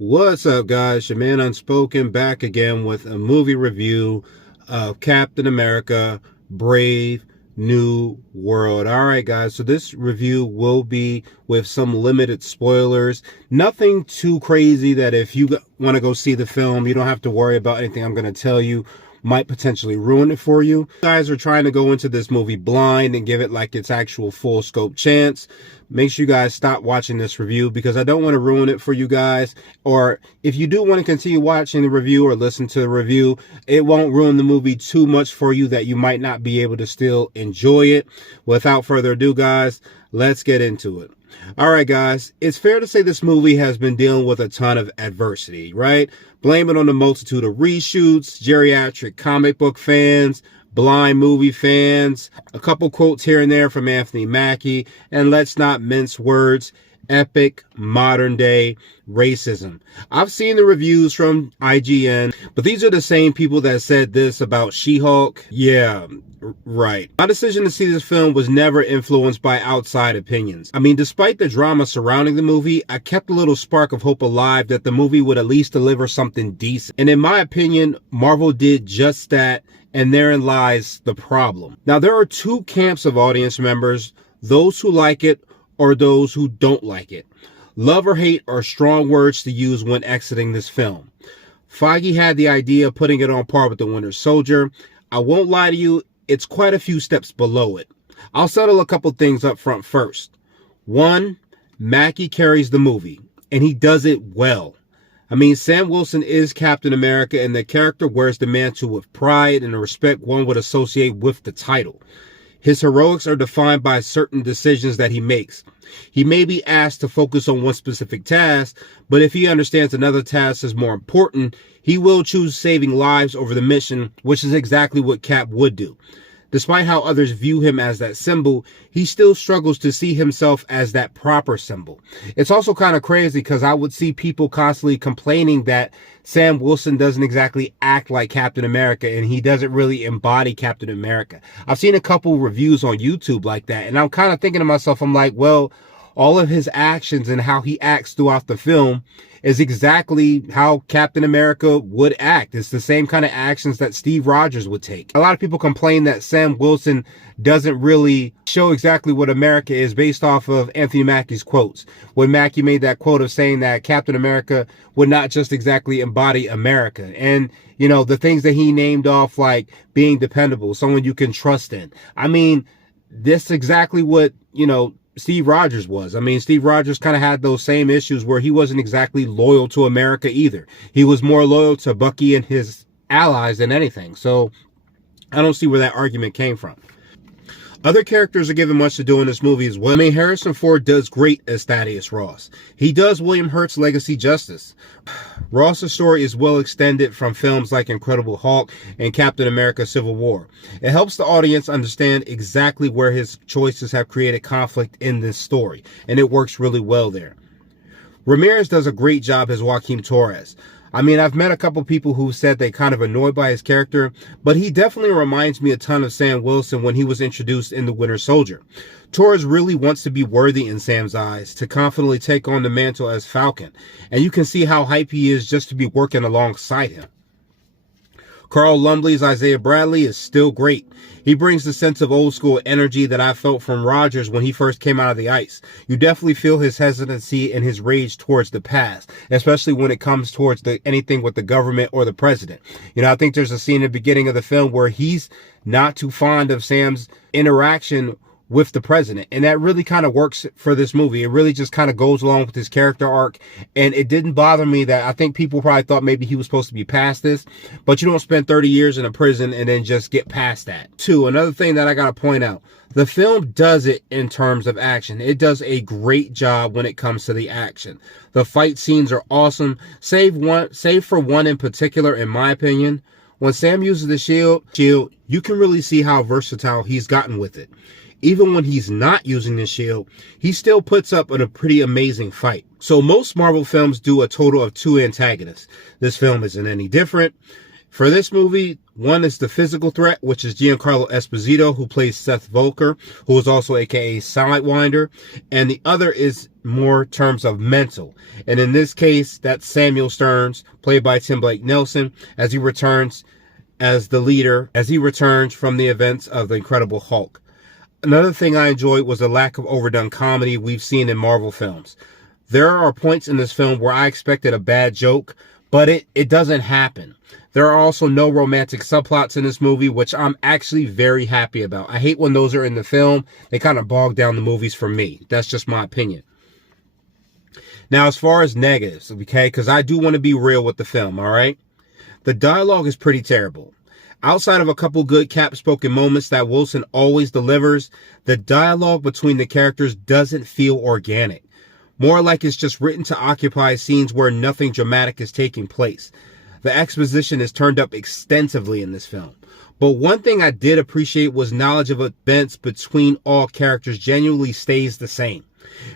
What's up, guys? Your man Unspoken back again with a movie review of Captain America Brave New World. All right, guys, so this review will be with some limited spoilers. Nothing too crazy that if you want to go see the film, you don't have to worry about anything I'm going to tell you might potentially ruin it for you. You guys are trying to go into this movie blind and give it like its actual full scope chance. Make sure you guys stop watching this review because I don't want to ruin it for you guys. Or if you do want to continue watching the review or listen to the review, it won't ruin the movie too much for you that you might not be able to still enjoy it. Without further ado, guys, let's get into it. All right, guys, it's fair to say this movie has been dealing with a ton of adversity, right? Blame it on the multitude of reshoots, geriatric comic book fans, blind movie fans, a couple quotes here and there from Anthony Mackie, and let's not mince words, epic modern day racism. I've seen the reviews from IGN, but these are the same people that said this about She-Hulk. Yeah, right. My decision to see this film was never influenced by outside opinions. I mean, despite the drama surrounding the movie, I kept a little spark of hope alive that the movie would at least deliver something decent. And in my opinion, Marvel did just that, and therein lies the problem. Now, there are two camps of audience members, those who like it or those who don't like it. Love or hate are strong words to use when exiting this film. Feige had the idea of putting it on par with The Winter Soldier. I won't lie to you, it's quite a few steps below it. I'll settle a couple things up front first. One, Mackie carries the movie, and he does it well. I mean, Sam Wilson is Captain America, and the character wears the mantle with pride and the respect one would associate with the title. His heroics are defined by certain decisions that he makes. He may be asked to focus on one specific task, but if he understands another task is more important, he will choose saving lives over the mission, which is exactly what Cap would do. Despite how others view him as that symbol, he still struggles to see himself as that proper symbol. It's also kind of crazy because I would see people constantly complaining that Sam Wilson doesn't exactly act like Captain America and he doesn't really embody Captain America. I've seen a couple reviews on YouTube like that, and I'm kind of thinking to myself, I'm like, well, all of his actions and how he acts throughout the film is exactly how Captain America would act. It's the same kind of actions that Steve Rogers would take. A lot of people complain that Sam Wilson doesn't really show exactly what America is based off of Anthony Mackie's quotes. When Mackie made that quote of saying that Captain America would not just exactly embody America. And, you know, the things that he named off, like being dependable, someone you can trust in. I mean, this is exactly what, you know, Steve Rogers was. I mean, Steve Rogers kind of had those same issues where he wasn't exactly loyal to America either. He was more loyal to Bucky and his allies than anything. So I don't see where that argument came from. Other characters are given much to do in this movie as well. I mean, Harrison Ford does great as Thaddeus Ross. He does William Hurt's legacy justice. Ross's story is well extended from films like Incredible Hulk and Captain America Civil War. It helps the audience understand exactly where his choices have created conflict in this story, and it works really well there. Ramirez does a great job as Joaquin Torres. I mean, I've met a couple people who said they kind of annoyed by his character, but he definitely reminds me a ton of Sam Wilson when he was introduced in The Winter Soldier. Torres really wants to be worthy in Sam's eyes, to confidently take on the mantle as Falcon, and you can see how hype he is just to be working alongside him. Carl Lumbly's Isaiah Bradley is still great. He brings the sense of old school energy that I felt from Rogers when he first came out of the ice. You definitely feel his hesitancy and his rage towards the past, especially when it comes towards anything with the government or the president. You know, I think there's a scene in the beginning of the film where he's not too fond of Sam's interaction with the president, and that really kind of works for this movie. It really just kind of goes along with his character arc, and it didn't bother me that I think people probably thought maybe he was supposed to be past this, but you don't spend 30 years in a prison and then just get past that. Two, another thing that I gotta point out, the film does it in terms of action. It does a great job when it comes to the action. The fight scenes are awesome, save for one in particular, in my opinion. When Sam uses the shield, you can really see how versatile he's gotten with it. Even when he's not using the shield, he still puts up a pretty amazing fight. So most Marvel films do a total of 2 antagonists. This film isn't any different. For this movie, one is the physical threat, which is Giancarlo Esposito, who plays Seth Volker, who is also aka Sidewinder, and the other is more terms of mental. And in this case, that's Samuel Stearns, played by Tim Blake Nelson, as he returns as the leader, as he returns from the events of the Incredible Hulk. Another thing I enjoyed was the lack of overdone comedy we've seen in Marvel films. There are points in this film where I expected a bad joke, but it doesn't happen. There are also no romantic subplots in this movie, which I'm actually very happy about. I hate when those are in the film. They kind of bog down the movies for me. That's just my opinion. Now, as far as negatives, okay, because I do want to be real with the film, all right? The dialogue is pretty terrible. Outside of a couple good Cap-spoken moments that Wilson always delivers, the dialogue between the characters doesn't feel organic. More like it's just written to occupy scenes where nothing dramatic is taking place. The exposition is turned up extensively in this film. But one thing I did appreciate was knowledge of events between all characters genuinely stays the same.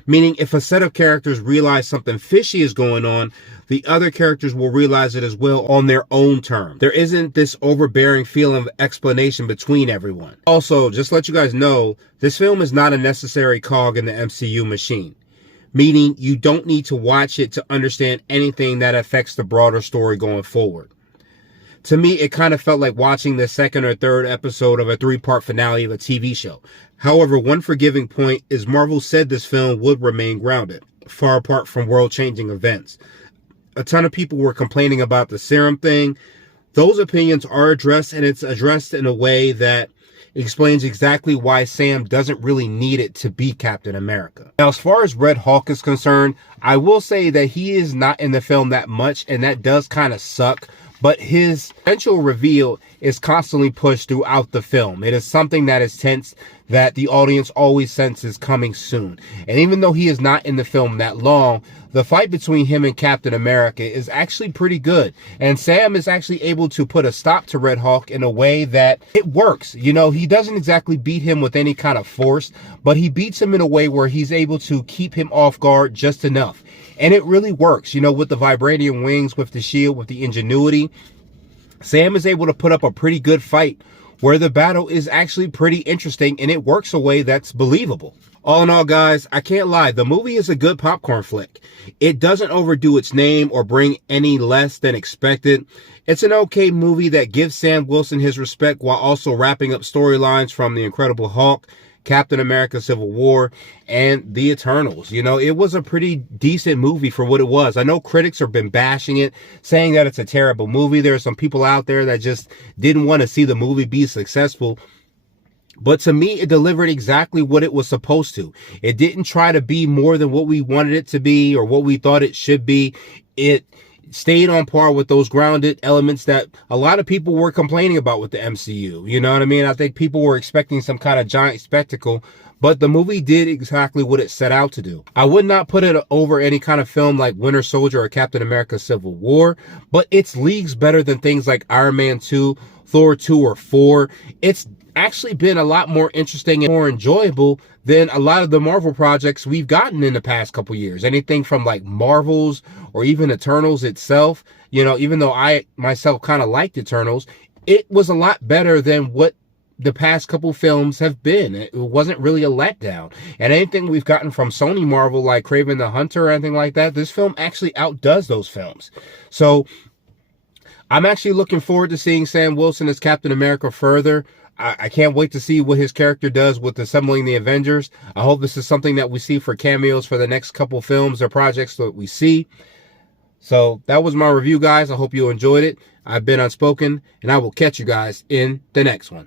Meaning, if a set of characters realize something fishy is going on, the other characters will realize it as well on their own terms. There isn't this overbearing feeling of explanation between everyone. Also, just to let you guys know, this film is not a necessary cog in the MCU machine. Meaning, you don't need to watch it to understand anything that affects the broader story going forward. To me, it kind of felt like watching the second or third episode of a 3-part finale of a TV show. However, one forgiving point is Marvel said this film would remain grounded, far apart from world-changing events. A ton of people were complaining about the serum thing. Those opinions are addressed, and it's addressed in a way that explains exactly why Sam doesn't really need it to be Captain America. Now, as far as Red Hulk is concerned, I will say that he is not in the film that much, and that does kind of suck. But his eventual reveal is constantly pushed throughout the film. It is something that is tense, that the audience always senses coming soon. And even though he is not in the film that long, the fight between him and Captain America is actually pretty good. And Sam is actually able to put a stop to Red Hulk in a way that it works. You know, he doesn't exactly beat him with any kind of force, but he beats him in a way where he's able to keep him off guard just enough. And it really works, you know, with the vibranium wings, with the shield, with the ingenuity. Sam is able to put up a pretty good fight where the battle is actually pretty interesting and it works a way that's believable. All in all, guys, I can't lie. The movie is a good popcorn flick. It doesn't overdo its name or bring any less than expected. It's an okay movie that gives Sam Wilson his respect while also wrapping up storylines from The Incredible Hulk, Captain America Civil War, and The Eternals. You know, it was a pretty decent movie for what it was. I know critics have been bashing it, saying that it's a terrible movie. There are some people out there that just didn't want to see the movie be successful. But to me, it delivered exactly what it was supposed to. It didn't try to be more than what we wanted it to be or what we thought it should be. It stayed on par with those grounded elements that a lot of people were complaining about with the MCU. You know what I mean? I think people were expecting some kind of giant spectacle, but the movie did exactly what it set out to do. I would not put it over any kind of film like Winter Soldier or Captain America Civil War, but it's leagues better than things like Iron Man 2, Thor 2 or 4. It's actually been a lot more interesting and more enjoyable than a lot of the Marvel projects we've gotten in the past couple years. Anything from like Marvels or even Eternals itself. You know, even though I myself kind of liked Eternals, it was a lot better than what the past couple films have been. It wasn't really a letdown. And anything we've gotten from Sony Marvel like Kraven the Hunter or anything like that, this film actually outdoes those films. So I'm actually looking forward to seeing Sam Wilson as Captain America further. I can't wait to see what his character does with assembling the Avengers. I hope this is something that we see for cameos for the next couple films or projects that we see. So that was my review, guys. I hope you enjoyed it. I've been Unspoken, and I will catch you guys in the next one.